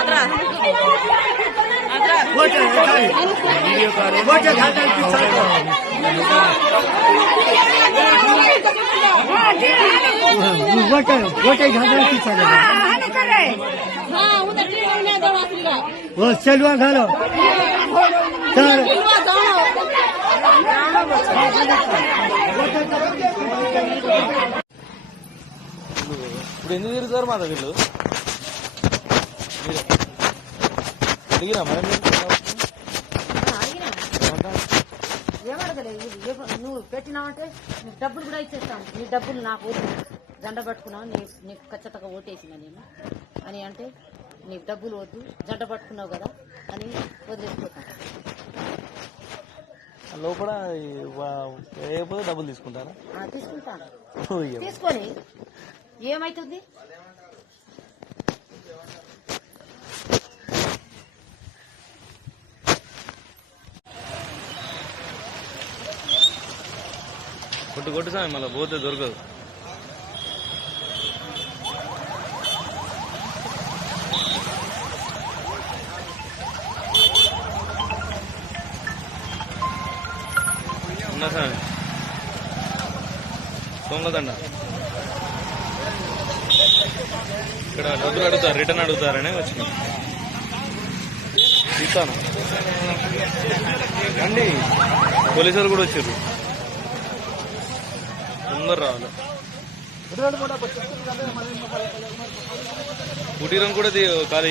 Atrás. Atrás. Watch it, Itali. Watch it, Itali. Watch it, watch it, Itali. पीछा करो हाँ उधर TV में दो रात्रि का वो चलवा खा लो चल चलवा जाओ ఇప్పుడు ఎందుకు తిరుగుతారు మా వీళ్ళు దిగిరా మరి ఏమడగలేదు నువ్వు పెట్టినావంటే నీకు డబ్బులు కూడా ఇచ్చేస్తాను. నీ డబ్బులు నాకు. జెండ పట్టుకున్నావు. నీ నీకు ఖచ్చితంగా ఓటేసిన నేను. అని అంటే నీకు డబ్బులు వద్దు జెండ పట్టుకున్నావు కదా అని వదిలేసిపోతాను. లోపల డబ్బులు తీసుకుంటారా? తీసుకుంటాను. తీసుకొని ఏమైతుంది? కొట్టు కొట్టు సామి మళ్ళీ పోతే దొరకదు. ఉన్నా సామి? దొంగదండ. ఇక్కడ డబ్బులు అడుగుతారు రిటర్న్ అడుగుతారనే వచ్చిన. ఇస్తాను. రండి. పోలీసులు కూడా వచ్చారు తొందర రావాలి. కుటీరం కూడా తీ- ఖాళీ